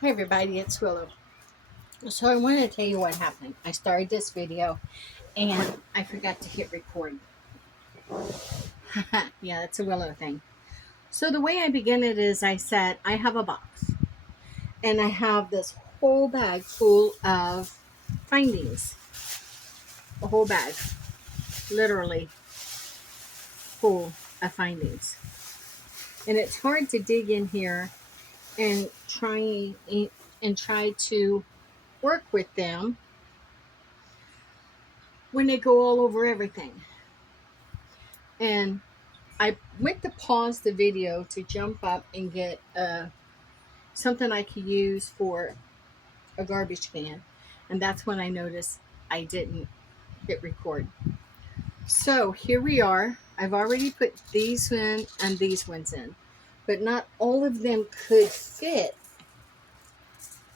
Hi everybody, it's Willow. So I want to tell you what happened. I started this video and I forgot to hit record. Yeah, that's a Willow thing. So the way I begin it is I said I have a box and I have this whole bag full of findings. A whole bag, literally full of findings. And it's hard to dig in here and try to work with them when they go all over everything. And I went to pause the video to jump up and get something I could use for a garbage can. And that's when I noticed I didn't hit record. So here we are. I've already put these in and these ones in, but not all of them could fit.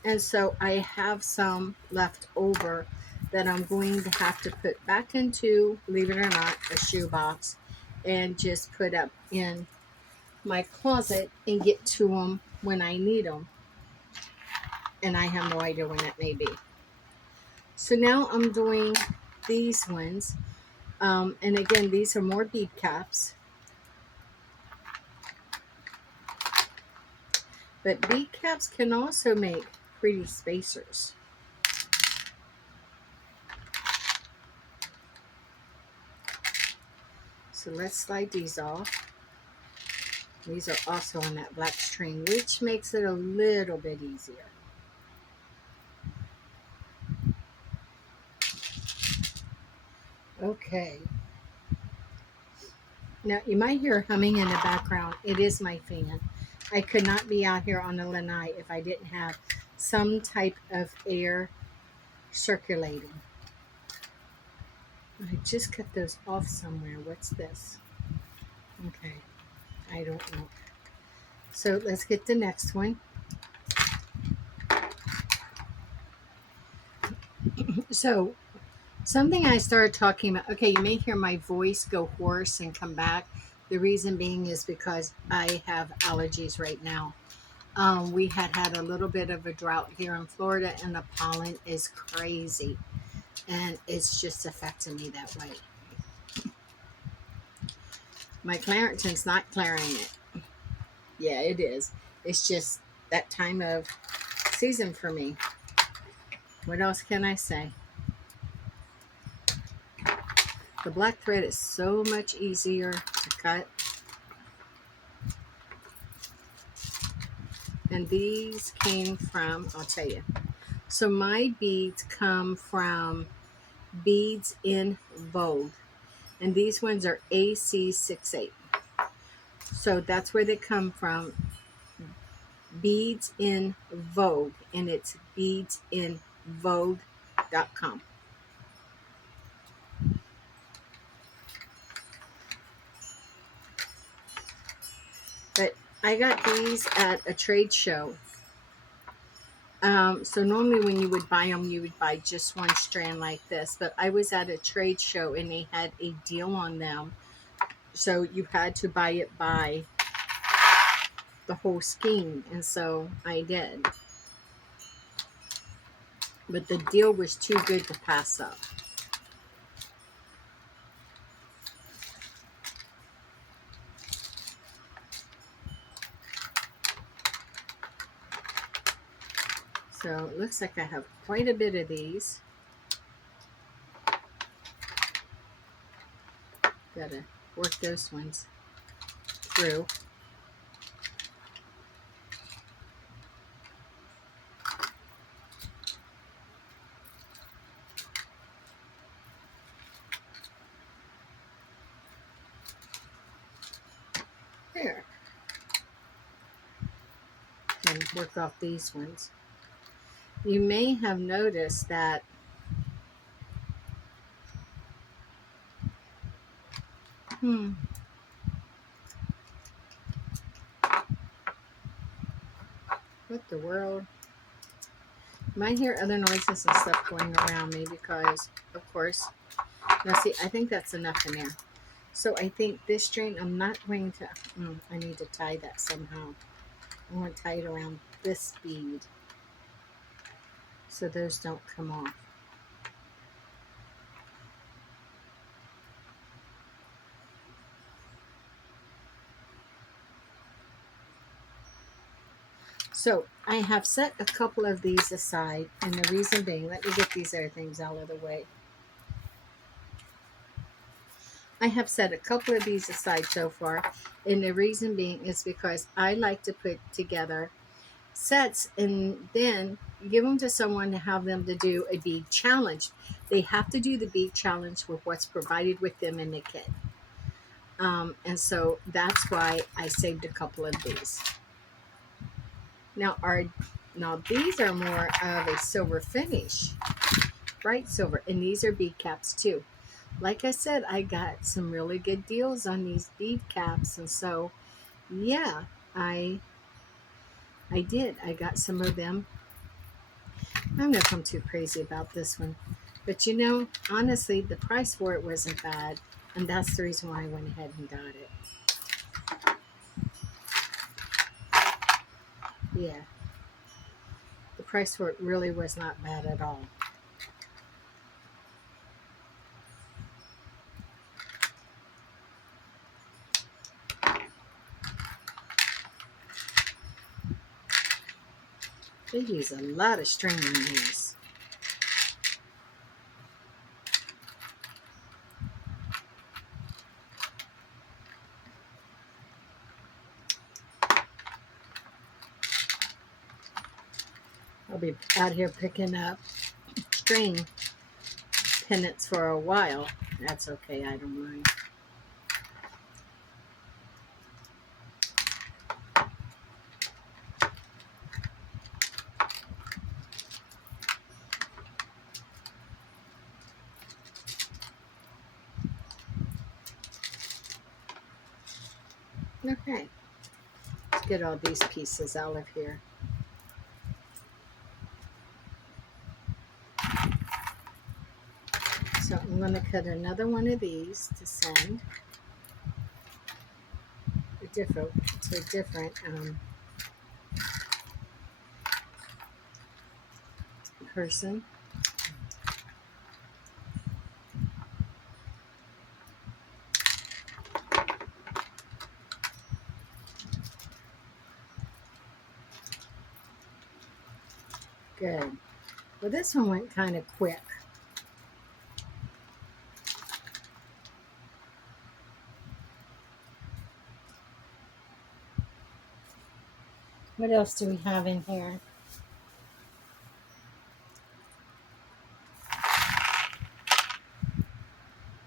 And so I have some left over that I'm going to have to put back into, believe it or not, a shoebox and just put up in my closet and get to them when I need them. And I have no idea when that may be. So now I'm doing these ones. And again, these are more bead caps. But bead caps can also make pretty spacers. So let's slide these off. These are also on that black string, which makes it a little bit easier. Okay. Now, you might hear humming in the background. It is my fan. I could not be out here on the lanai if I didn't have some type of air circulating. I just cut those off somewhere. What's this? Okay, I don't know. So let's get the next one. So something I started talking about, okay, you may hear my voice go hoarse and come back. The reason being is because I have allergies right now. We had a little bit of a drought here in Florida, and the pollen is crazy, and it's just affecting me that way. My Clarington's not clearing it. Yeah, it is. It's just that time of season for me. What else can I say? The black thread is so much easier to cut. And these came from, I'll tell you. So my beads come from Beads in Vogue. And these ones are AC68. So that's where they come from. Beads in Vogue. And it's beadsinvogue.com. But I got these at a trade show. So normally when you would buy them, you would buy just one strand like this. But I was at a trade show and they had a deal on them. So you had to buy it by the whole skein. And so I did. But the deal was too good to pass up. So it looks like I have quite a bit of these. Gotta work those ones through. There. And work off these ones. You may have noticed that what the world? You might hear other noises and stuff going around me because, of course, now see, I think that's enough in there. So I think this string, I'm not going to, I need to tie that somehow. I want to tie it around this bead. so those don't come off. So I have set a couple of these aside, and the reason being, let me get these other things out of the way. I have set a couple of these aside so far, and the reason being is because I like to put together sets and then give them to someone to have them to do a bead challenge. They have to do the bead challenge with what's provided with them in the kit. And so that's why I saved a couple of these. Now these are more of a silver finish, bright silver, and these are bead caps too. Like I said, I got some really good deals on these bead caps, and so yeah, I did. I got some of them. I don't know if I'm too crazy about this one, but you know, honestly, the price for it wasn't bad, and that's the reason why I went ahead and got it. Yeah, the price for it really was not bad at all. They use a lot of string on these. I'll be out here picking up string pendants for a while. That's okay, I don't mind. Okay, let's get all these pieces out of here. So I'm going to cut another one of these to send to a different person. Good. Well, this one went kind of quick. What else do we have in here?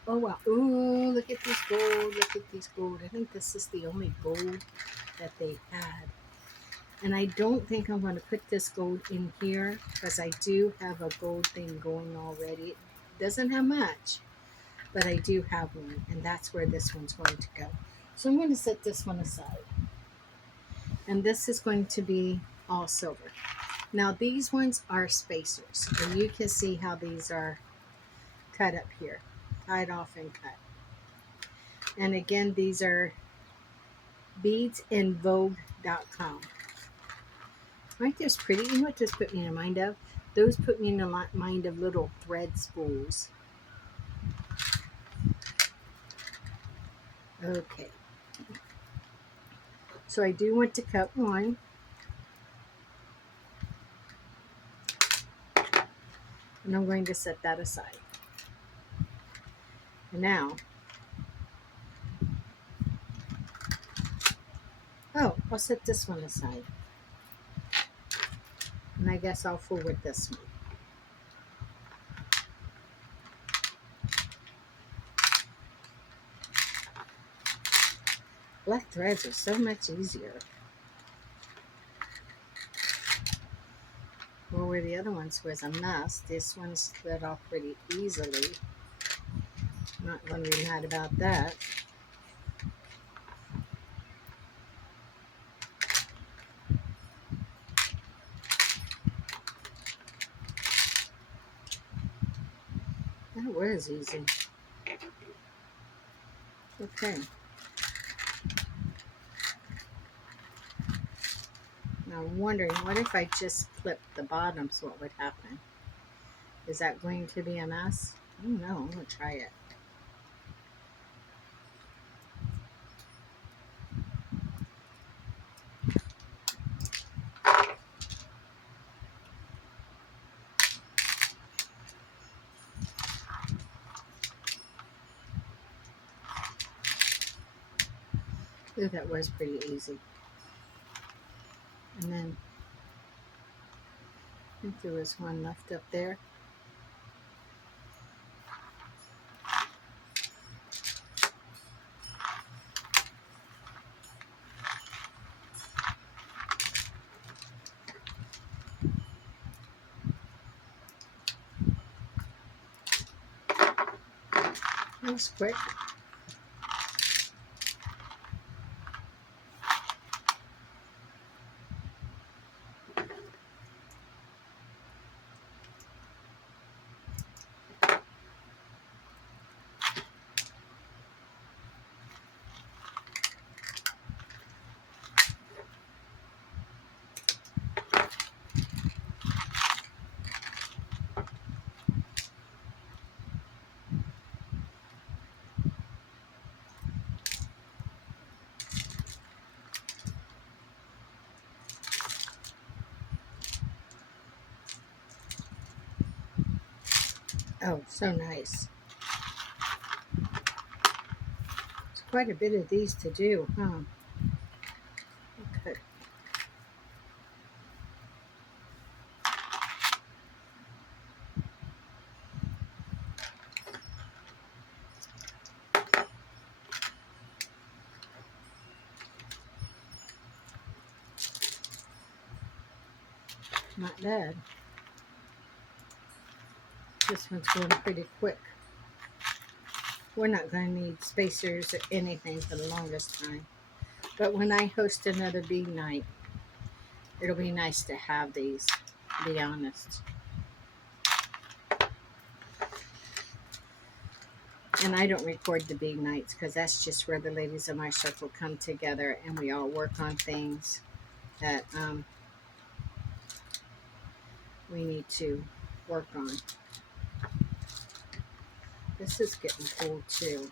Oh, wow. Ooh, look at this gold. Look at this gold. I think this is the only gold that they had. And I don't think I'm going to put this gold in here because I do have a gold thing going already. It doesn't have much, but I do have one, and that's where this one's going to go. So I'm going to set this one aside. And this is going to be all silver. Now these ones are spacers, and you can see how these are cut up here, tied off and cut. And again, these are beadsinvogue.com. Aren't those pretty? You know what this put me in mind of? Those put me in the mind of little thread spools. Okay. So I do want to cut one. And I'm going to set that aside. And now, I'll set this one aside. And I guess I'll forward this one. Black threads are so much easier. Well, where the other ones was a mess, this one slid off pretty easily. I'm not going to be mad about that. That was easy. Okay. I'm wondering, what if I just clip the bottoms? What would happen? Is that going to be a mess? I don't know. I'm going to try it. Ooh, that was pretty easy. And then I think there was one left up there. That was quick. Oh, so nice. It's quite a bit of these to do, huh? Okay. Not bad. This one's going pretty quick. We're not going to need spacers or anything for the longest time. But when I host another bead night, it'll be nice to have these, to be honest. And I don't record the bead nights because that's just where the ladies of my circle come together and we all work on things that we need to work on. This is getting full too.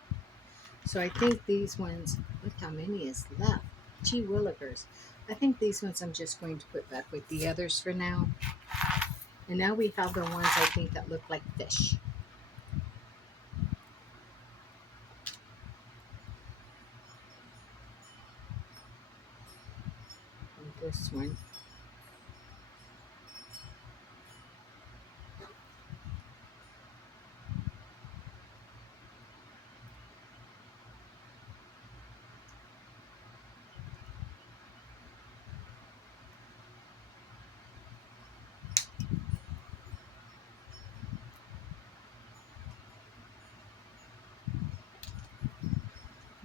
So I think these ones, look how many is left. Gee willikers. I think these ones I'm just going to put back with the others for now. And now we have the ones I think that look like fish. And this one.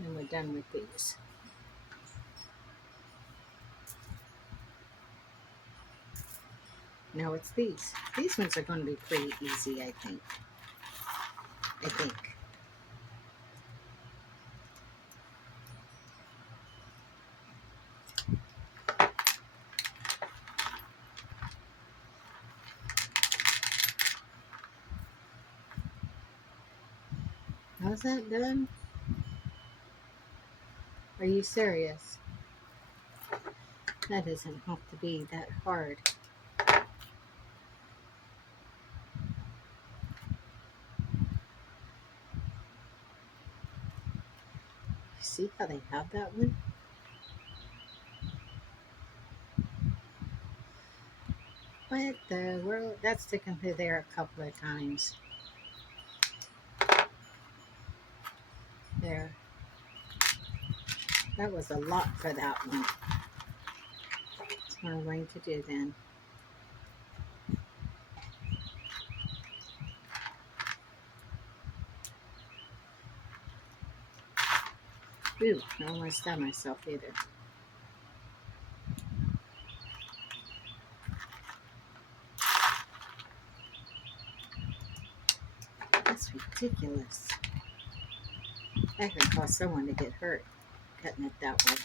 And we're done with these. Now it's these. These ones are going to be pretty easy, I think. How's that done? Are you serious? That doesn't have to be that hard. You see how they have that one? What the world? That's sticking through there a couple of times. There. That was a lot for that one. That's what I'm going to do then. Ooh, I don't want to stab myself either. That's ridiculous. That could cause someone to get hurt cutting it that way.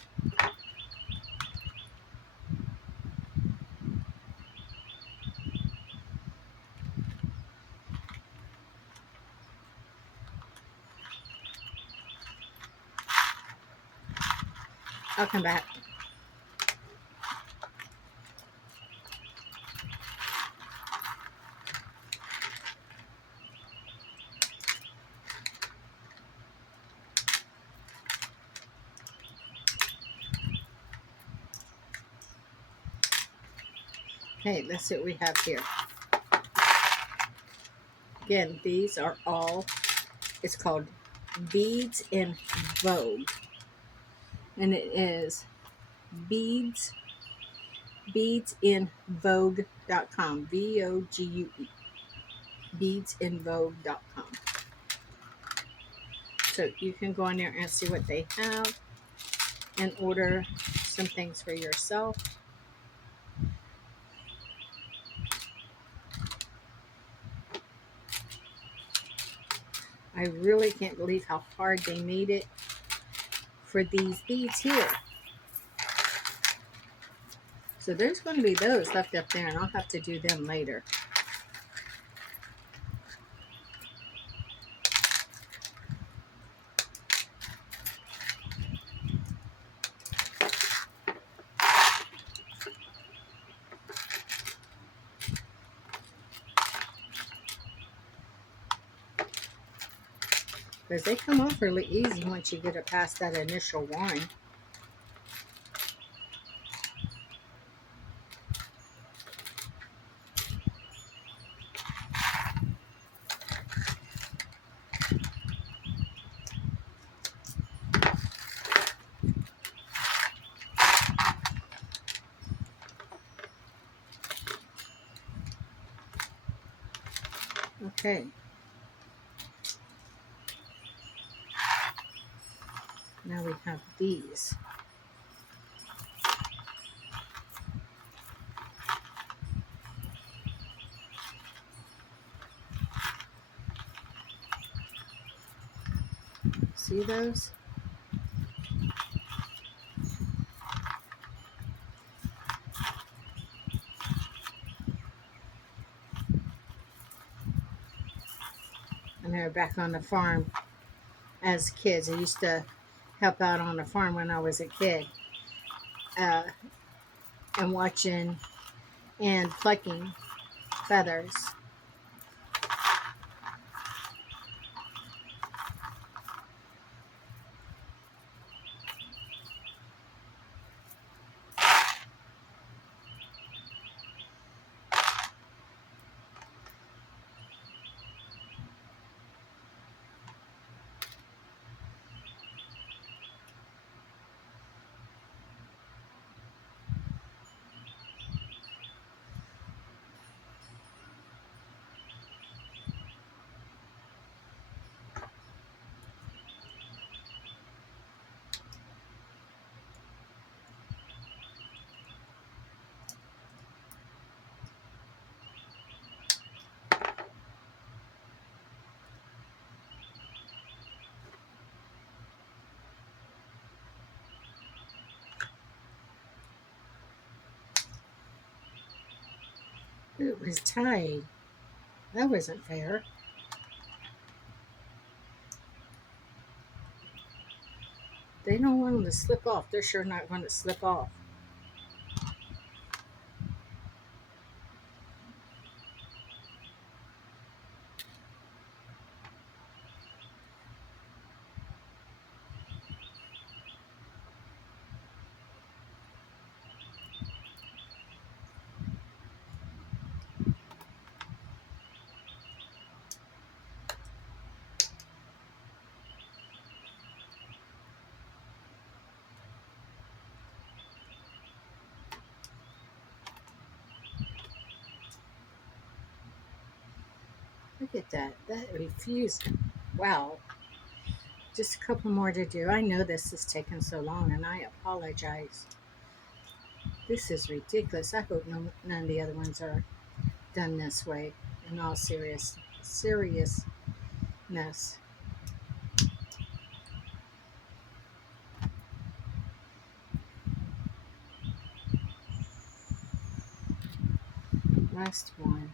I'll come back. Okay, let's see what we have here. Again, these are all, it's called Beads in Vogue. And it is Beads, beadsinvogue.com. VOGUE. Beadsinvogue.com. So you can go in there and see what they have and order some things for yourself. I really can't believe how hard they made it for these beads here. So there's going to be those left up there, and I'll have to do them later. Because they come off really easy once you get it past that initial one. Okay. Now we have these. See those? And they're back on the farm as kids. I used to help out on the farm when I was a kid. And watching and plucking feathers. It was tied. That wasn't fair. They don't want them to slip off. They're sure not going to slip off. Look at that. That refused. Wow. Just a couple more to do. I know this is taking so long, and I apologize. This is ridiculous. I hope none of the other ones are done this way. In all seriousness. Last one.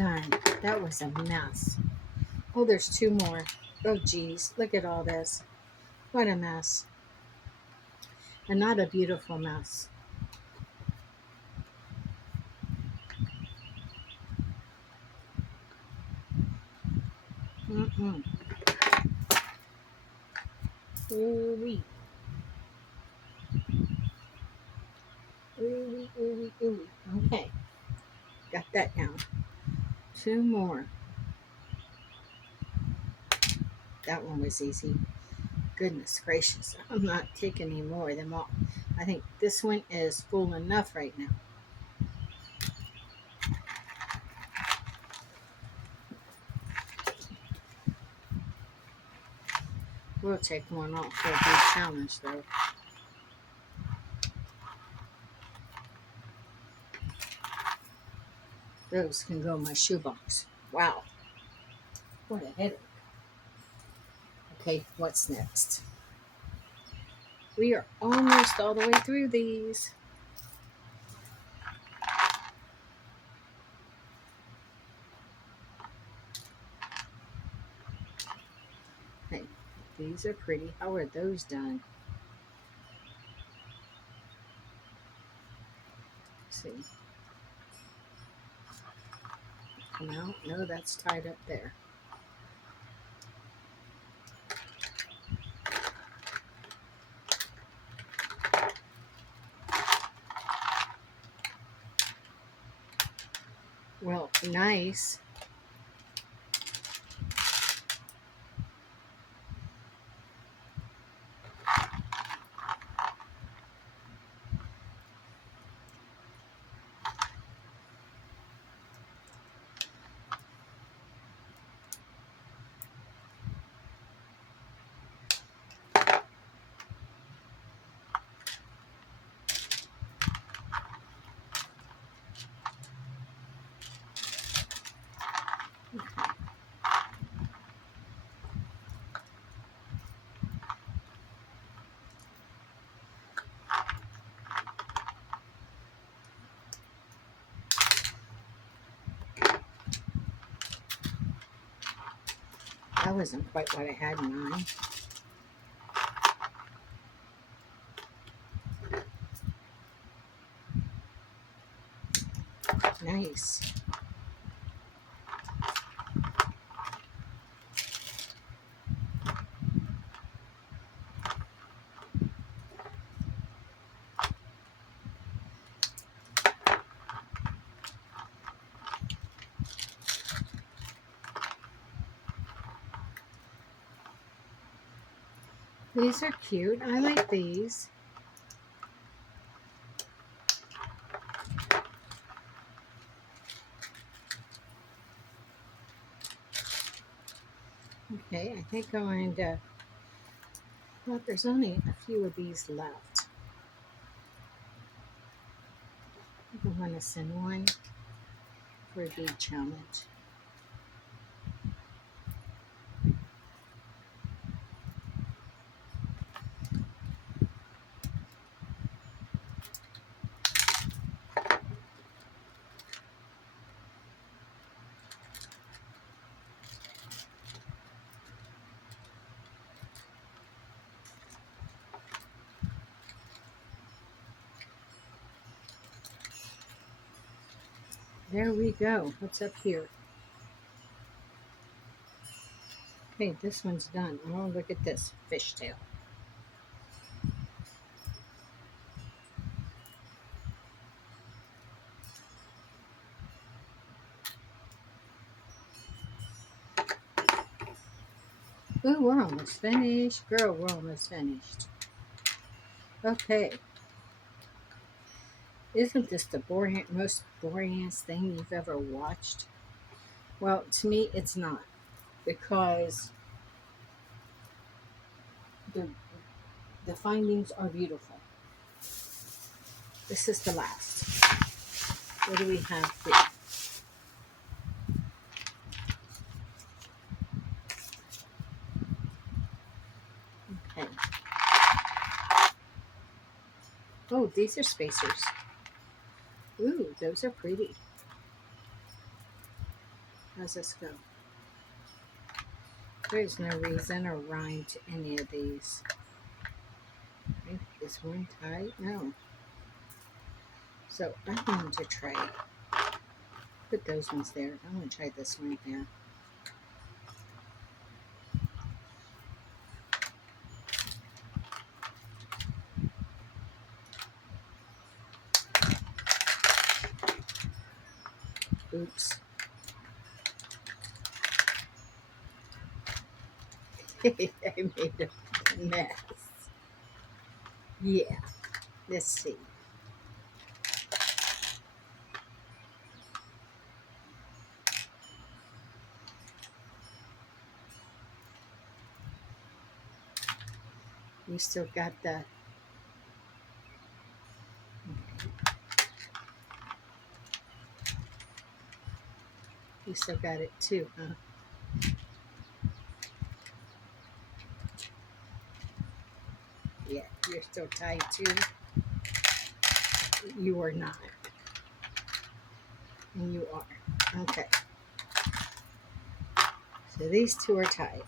done. That was a mess. Oh, there's two more. Oh, geez. Look at all this. What a mess. And not a beautiful mess. Mm-mm. Ooh-wee. Ooh-wee, ooh-wee, ooh-wee. Okay. Got that down. Two more. That one was easy. Goodness gracious. I'm not taking any more of them all. I think this one is full enough right now. We'll take one off for a big challenge though. Those can go in my shoebox. Wow. What a headache. Okay, what's next? We are almost all the way through these. Okay, these are pretty. How are those done? Let's see. Come out. No, that's tied up there. Well, nice. That wasn't quite what I had in mind. Nice. These are cute. I like these. Okay, I think I'm going to, well, there's only a few of these left. I'm going to send one for a bead challenge. There we go. What's up here? Okay, this one's done. Oh, look at this fishtail. Ooh, we're almost finished. Girl, we're almost finished. Okay. Isn't this the most boringest thing you've ever watched? Well, to me, it's not. Because the, the findings are beautiful. This is the last. What do we have here? Okay. Oh, these are spacers. Ooh, those are pretty. How's this go? There's no reason or rhyme to any of these. Maybe is one tight? No. So I'm going to try. Put those ones there. I'm going to try this one here. Oops. I made a mess. Yeah. Let's see. You still got the... You still got it too, huh? Yeah, you're still tied too. You are not. And you are. Okay. So these two are tied.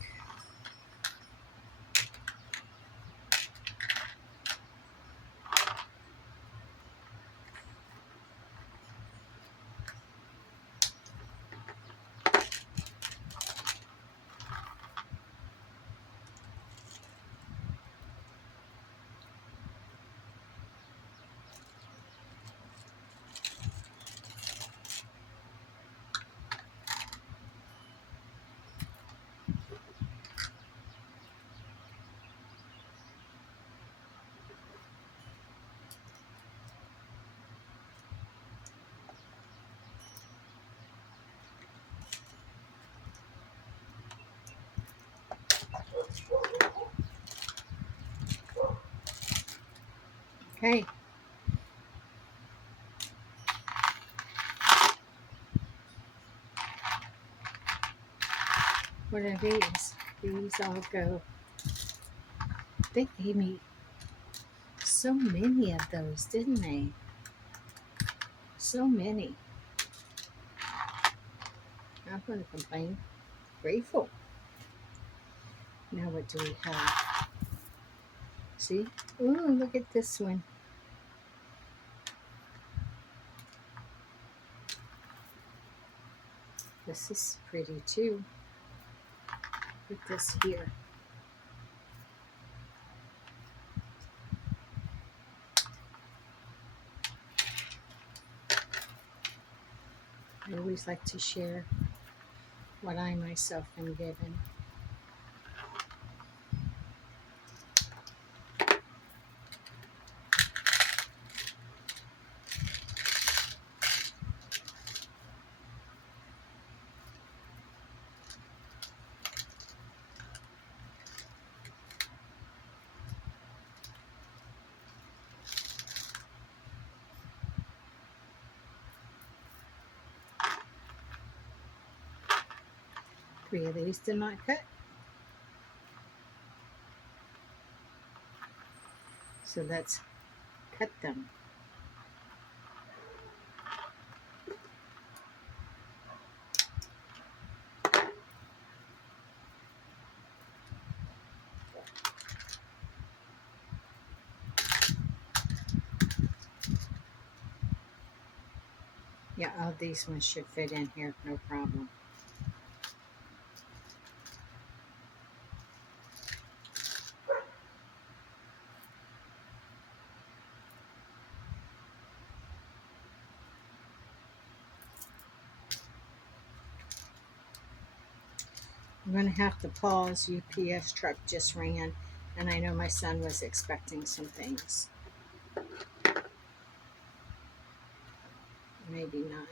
Okay. What are these? These all go. They gave me so many of those, didn't they? So many. Not going to complain. Grateful. Now what do we have? See? Ooh, look at this one. This is pretty too. Put this here. I always like to share what I myself am given. Three of these did not cut. So let's cut them. Yeah, all these ones should fit in here, no problem. I'm going to have to pause. UPS truck just ran, and I know my son was expecting some things. Maybe not.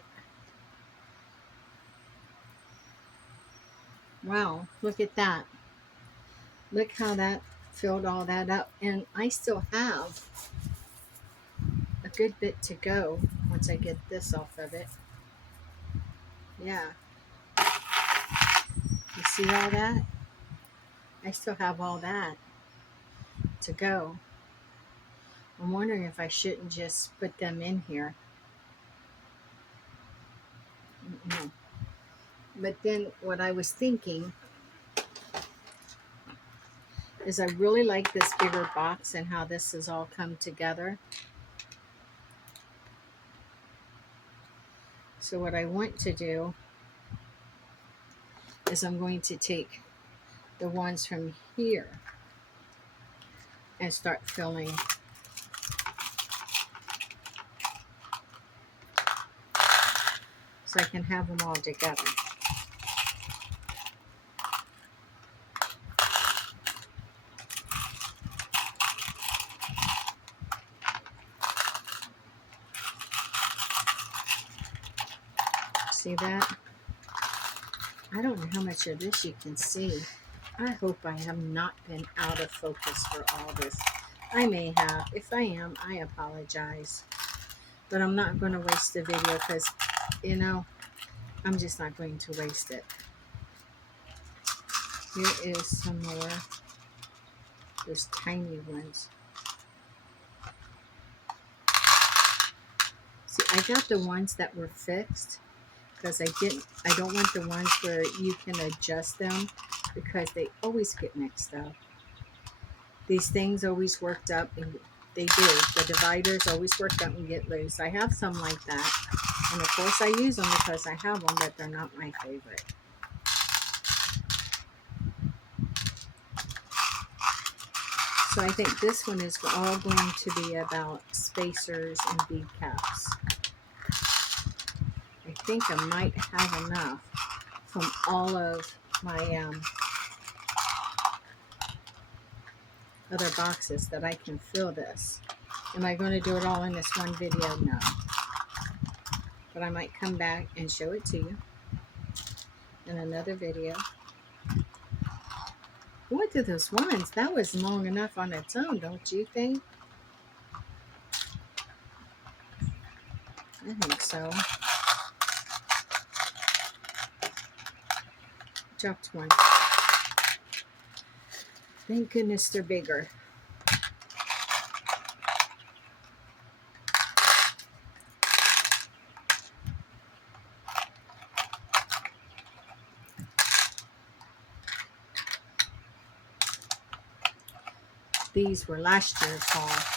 Wow, look at that. Look how that filled all that up. And I still have a good bit to go once I get this off of it. Yeah. You see all that? I still have all that to go. I'm wondering if I shouldn't just put them in here. No. But then what I was thinking is I really like this bigger box and how this has all come together. So what I want to do is I'm going to take the ones from here and start filling so I can have them all together. See that? I don't know how much of this you can see. I hope I have not been out of focus for all this. I may have. If I am, I apologize. But I'm not going to waste the video because, you know, I'm just not going to waste it. Here is some more. Those tiny ones. See, I got the ones that were fixed because I don't want the ones where you can adjust them because they always get mixed up. These things always worked up, and they do. The dividers always worked up and get loose. I have some like that, and of course I use them because I have them, but they're not my favorite. So I think this one is all going to be about spacers and bead caps. I think I might have enough from all of my other boxes that I can fill this. Am I going to do it all in this one video? No. But I might come back and show it to you in another video. What are those ones? That was long enough on its own, don't you think? I think so. Dropped one. Thank goodness they're bigger. These were last year's haul.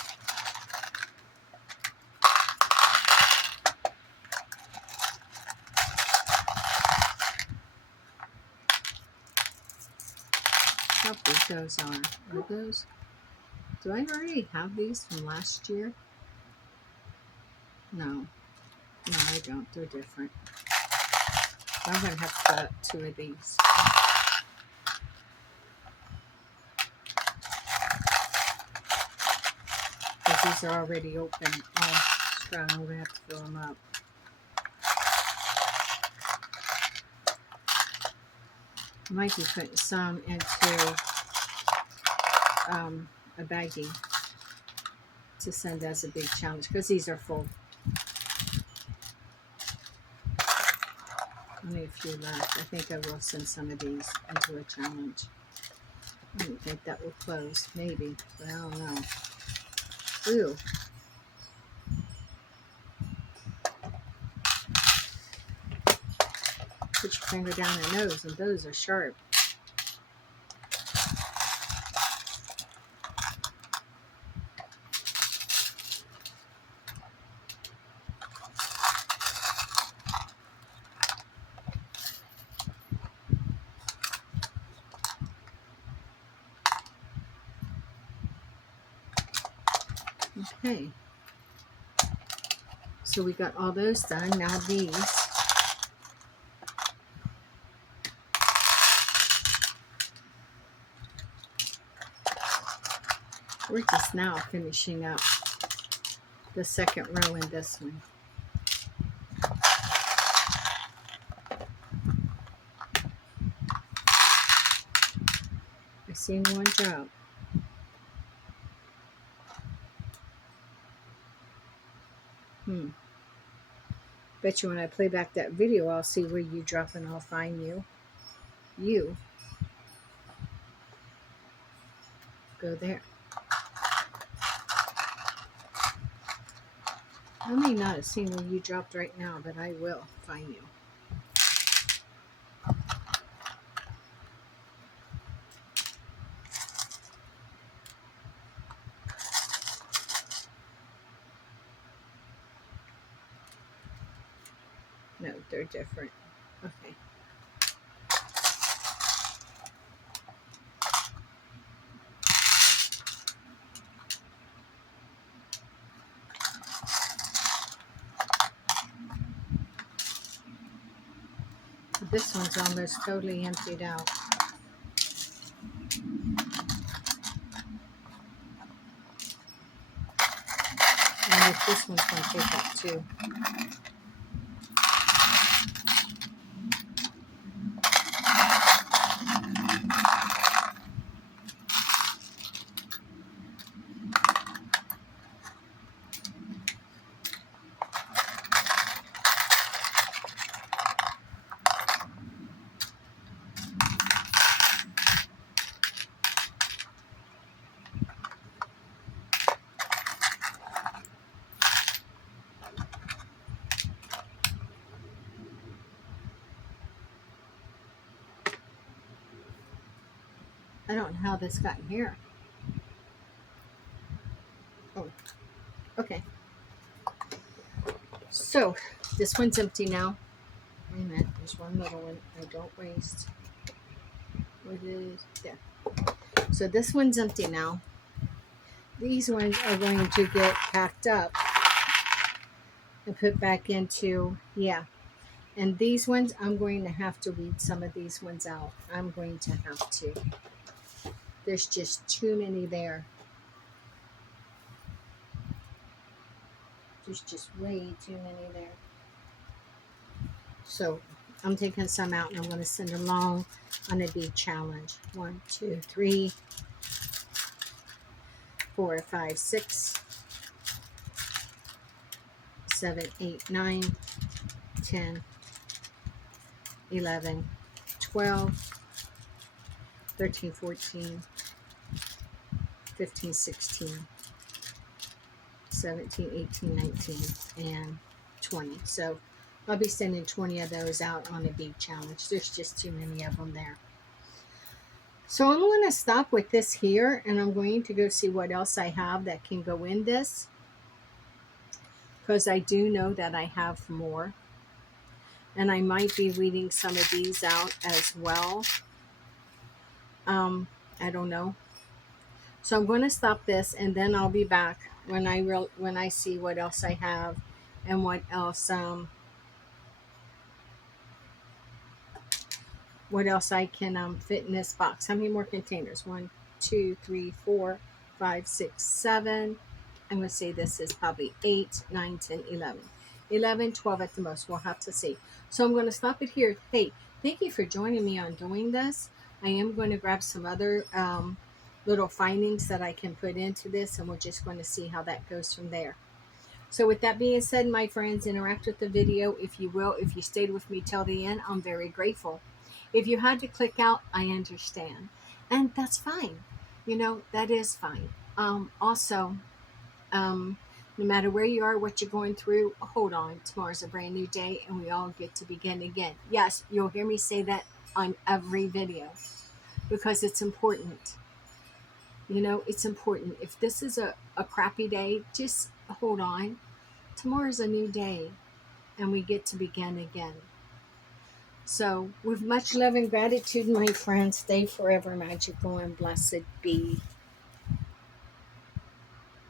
How big those are. Are those? Do I already have these from last year? No. No, I don't. They're different. I'm going to have to cut 2 of these. Because these are already open. Oh, strong. I'm going to have to fill them up. I might be putting some into a baggie to send as a big challenge because these are full. Only a few left. I think I will send some of these into a challenge. I don't think that will close. Maybe, but I don't know. Ooh. Put your finger down the nose, and those are sharp. Okay. So we got all those done. Now these. We're just now finishing up the second row in this one. I seen one drop. Bet you when I play back that video, I'll see where you drop and I'll find you. You. Go there. I may not have seen where you dropped right now, but I will find you. they're different. Okay. This one's almost totally emptied out. And if this one's going to take up too. I don't know how this got in here. Oh, okay. So this one's empty now. Wait a minute, there's one little one I don't waste. What is there? So this one's empty now. These ones are going to get packed up and put back into, yeah. And these ones, I'm going to have to weed some of these ones out. I'm going to have to. There's just too many there. There's just way too many there. So I'm taking some out and I'm going to send along on a bead challenge. 1, 2, 3, 4, 5, 6, 7, 8, 9, 10, 11, 12, 13, 14, 15, 16, 17, 18, 19, and 20. So I'll be sending 20 of those out on a bead challenge. There's just too many of them there. So I'm going to stop with this here, and I'm going to go see what else I have that can go in this, because I do know that I have more. And I might be weeding some of these out as well. I don't know. So I'm going to stop this, and then I'll be back when I see what else I have and what else I can fit in this box. How many more containers? 1, 2, 3, 4, 5, 6, 7. I'm going to say this is probably 8, 9, 10, 11. 11, 12 at the most. We'll have to see. So I'm going to stop it here. Hey, thank you for joining me on doing this. I am going to grab some other little findings that I can put into this, and we're just going to see how that goes from there. So with that being said, my friends, interact with the video if you will. If you stayed with me till the end, I'm very grateful. If you had to click out, I understand. And that's fine. You know, that is fine. Also, no matter where you are, what you're going through, hold on. Tomorrow's a brand new day, and we all get to begin again. Yes, you'll hear me say that on every video because it's important. You know, it's important. If this is a crappy day, just hold on. Tomorrow's a new day, and we get to begin again. So, with much love and gratitude, my friends, stay forever magical and blessed be.